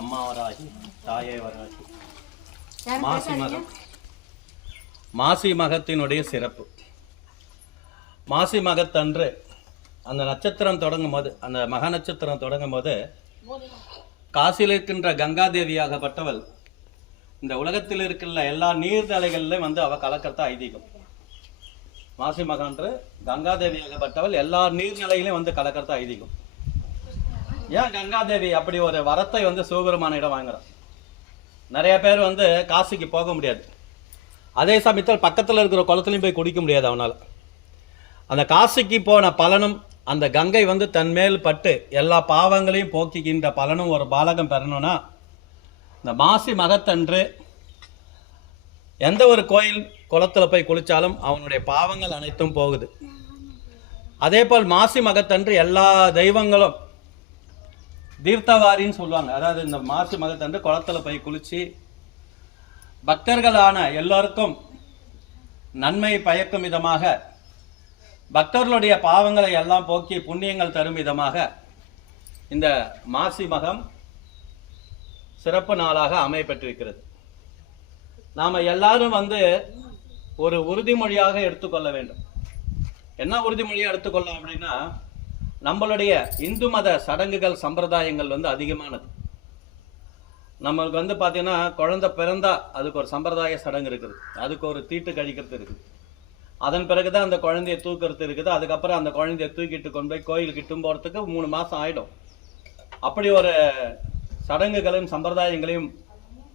அம்மாவராகி தாயேவராகி. மாசி மகம். மாசி மகத்தினுடைய சிறப்பு. மாசி மகத்தன்று அந்த நட்சத்திரம் தொடங்கும் போது, அந்த மக நட்சத்திரம் தொடங்கும் போது, காசியில் இருக்கின்ற கங்காதேவியாகப்பட்டவள் இந்த உலகத்தில் இருக்கின்ற எல்லா நீர்நிலைகளிலும் வந்து அவ கலக்கிறதா ஐதீகம். மாசி மகன்று கங்காதேவியாகப்பட்டவள் எல்லா நீர்நிலையிலையும் வந்து கலக்கிறதா ஐதீகம். ஏன் கங்காதேவி அப்படி ஒரு வரத்தை வந்து சிவபெருமானிடம் வாங்குறான்? நிறைய பேர் வந்து காசிக்கு போக முடியாது, அதே சமயத்தில் பக்கத்தில் இருக்கிற குளத்துலையும் போய் குடிக்க முடியாது அவனால். அந்த காசிக்கு போன பலனும் அந்த கங்கை வந்து தன்மேல் பட்டு எல்லா பாவங்களையும் போக்கிக்கின்ற பலனும் ஒரு பாலகம் பெறணும்னா இந்த மாசி மகத்தன்று எந்த ஒரு கோயில் குளத்தில் போய் குளித்தாலும் அவனுடைய பாவங்கள் அனைத்தும் போகுது. அதே போல் மாசி மகத்தன்று எல்லா தெய்வங்களும் தீர்த்தவாரின்னு சொல்லுவாங்க. அதாவது இந்த மாசி மகத்தன்று குளத்தில் போய் குளித்து பக்தர்களான எல்லோருக்கும் நன்மை பயக்கும் விதமாக, பக்தர்களுடைய பாவங்களை எல்லாம் போக்கி புண்ணியங்கள் தரும் விதமாக இந்த மாசி மகம் சிறப்பு நாளாக அமையப்பட்டிருக்கிறது. நாம் எல்லாரும் வந்து ஒரு உறுதிமொழியாக எடுத்துக்கொள்ள வேண்டும். என்ன உறுதிமொழியாக எடுத்துக்கொள்ளலாம் அப்படின்னா, நம்மளுடைய இந்து மத சடங்குகள் சம்பிரதாயங்கள் வந்து அதிகமானது. நம்மளுக்கு வந்து பார்த்தீங்கன்னா குழந்தை பிறந்தா அதுக்கு ஒரு சம்பிரதாய சடங்கு இருக்குது, அதுக்கு ஒரு தீட்டு கழிக்கிறது இருக்குது, அதன் பிறகுதான் அந்த குழந்தைய தூக்கிறது இருக்குது, அதுக்கப்புறம் அந்த குழந்தைய தூக்கிட்டு கொண்டு போய் கோயிலுக்கு இட்டும் போகிறதுக்கு 3 மாதம் ஆகிடும். அப்படி ஒரு சடங்குகளையும் சம்பிரதாயங்களையும்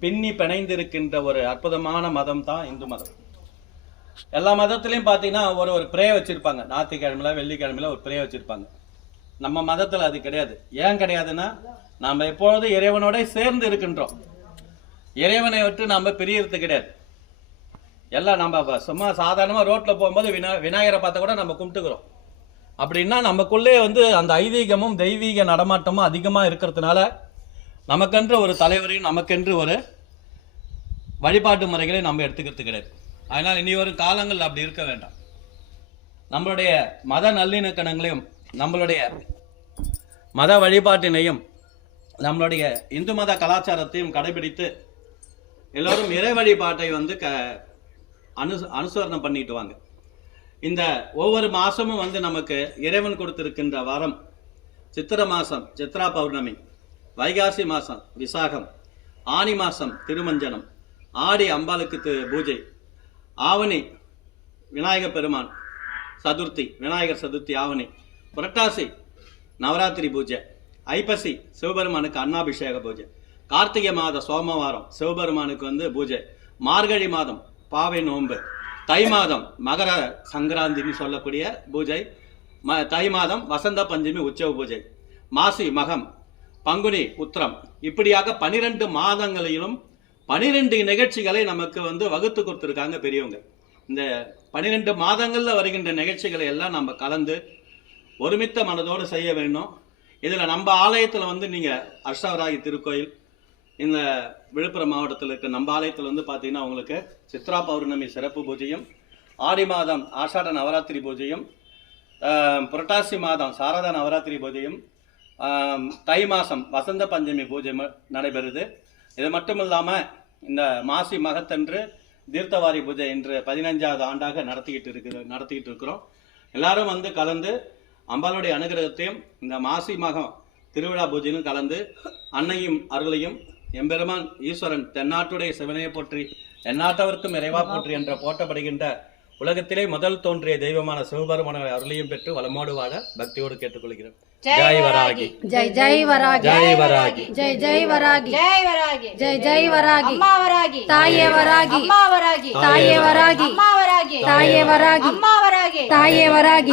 பின்னி பிணைந்திருக்கின்ற ஒரு அற்புதமான மதம் தான் இந்து மதம். எல்லா மதத்துலையும் பார்த்தீங்கன்னா ஒரு ப்ரே வச்சுருப்பாங்க. ஞாயிற்றுக்கிழமையில வெள்ளிக்கிழமையில ஒரு ப்ரே வச்சுருப்பாங்க. நம்ம மதத்தில் அது கிடையாது. ஏன் கிடையாதுன்னா, நாம் எப்பொழுதும் இறைவனோட சேர்ந்து இருக்கின்றோம். இறைவனை விட்டு நாம் பிரியறது கிடையாது. எல்லாம் நம்ம சும்மா சாதாரணமாக ரோட்டில் போகும்போது விநாயகரை பார்த்தா கூட நம்ம கும்பிட்டுக்கிறோம். அப்படின்னா நமக்குள்ளே வந்து அந்த ஐதீகமும் தெய்வீக நடமாட்டமும் அதிகமாக இருக்கிறதுனால நமக்கென்று ஒரு தலைவரையும் நமக்கென்று ஒரு வழிபாட்டு முறைகளை நம்ம எடுத்துக்கிறது கிடையாது. அதனால் இனி வரும் காலங்கள் அப்படி இருக்க வேண்டாம். நம்மளுடைய மத நல்லிணக்கணங்களையும் நம்மளுடைய மத வழிபாட்டினையும் நம்மளுடைய இந்து மத கலாச்சாரத்தையும் கடைபிடித்து எல்லோரும் இறை வழிபாட்டை வந்து அனுசரணம் பண்ணிட்டு வாங்க. இந்த ஒவ்வொரு மாதமும் வந்து நமக்கு இறைவன் கொடுத்திருக்கின்ற வாரம் சித்திரை மாதம் சித்ரா பௌர்ணமி, வைகாசி மாதம் விசாகம், ஆனி மாதம் திருமஞ்சனம், ஆடி அம்பாளுக்கு பூஜை, ஆவணி விநாயகர் பெருமான் சதுர்த்தி, விநாயகர் சதுர்த்தி ஆவணி, புரட்டாசி நவராத்திரி பூஜை, ஐப்பசி சிவபெருமானுக்கு அன்னாபிஷேக பூஜை, கார்த்திகை மாத சோமவாரம் சிவபெருமானுக்கு வந்து பூஜை, மார்கழி மாதம் பாவை நோன்பு, தை மாதம் மகர சங்கராந்தின்னு சொல்லக்கூடிய பூஜை, தை மாதம் வசந்த பஞ்சமி உற்சவ பூஜை, மாசி மகம், பங்குனி உத்திரம், இப்படியாக 12 மாதங்களிலும் 12 நிகழ்ச்சிகளை நமக்கு வந்து வகுத்து கொடுத்துருக்காங்க பெரியவங்க. இந்த 12 மாதங்களில் வருகின்ற நிகழ்ச்சிகளை எல்லாம் நம்ம கலந்து ஒருமித்த மனதோடு செய்ய வேண்டும். இதில் நம்ம ஆலயத்தில் வந்து நீங்கள் அஷ்டவராகி திருக்கோயில், இந்த விழுப்புரம் மாவட்டத்தில் இருக்க நம்ம ஆலயத்தில் வந்து பார்த்தீங்கன்னா உங்களுக்கு சித்ரா பௌர்ணமி சிறப்பு பூஜையும், ஆடி மாதம் ஆஷாட நவராத்திரி பூஜையும், புரட்டாசி மாதம் சாரதா நவராத்திரி பூஜையும், தை மாதம் வசந்த பஞ்சமி பூஜை நடைபெறுது. இது மட்டும் இல்லாமல் இந்த மாசி மகத்தன்று தீர்த்தவாரி பூஜை இன்று 15வது ஆண்டாக நடத்திக்கிட்டு இருக்கிறோம். எல்லாரும் வந்து கலந்து அம்பாளுடைய அனுகிரகத்தையும் இந்த மாசி மகம் திருவிழா பூஜையிலும் கலந்து அன்னையும் அருளையும் எம்பெருமான் ஈஸ்வரன் தென்னாட்டுடைய சிவனையை போற்றி எந்நாட்டவருக்கும் இறைவா போற்றி என்ற போற்றப்படுகின்ற உலகத்திலே முதல் தோன்றிய தெய்வமான சிவபெருமான அருளையும் பெற்று வளமோடு வாழ பக்தியோடு கேட்டுக்கொள்கிறேன். ஜெய் வராகி, ஜெய் ஜெய் வராகி, ஜெய் வராகி, ஜெய் ஜெய் வராகி, ஜெய் வராகி, ஜெய் ஜெய் வராகி, அம்மா வராகி, தாயே வராகி, அம்மா வராகி, தாயே வராகி, அம்மா வராகி, தாயே வராகி, அம்மா வராகி, தாயே வராகி.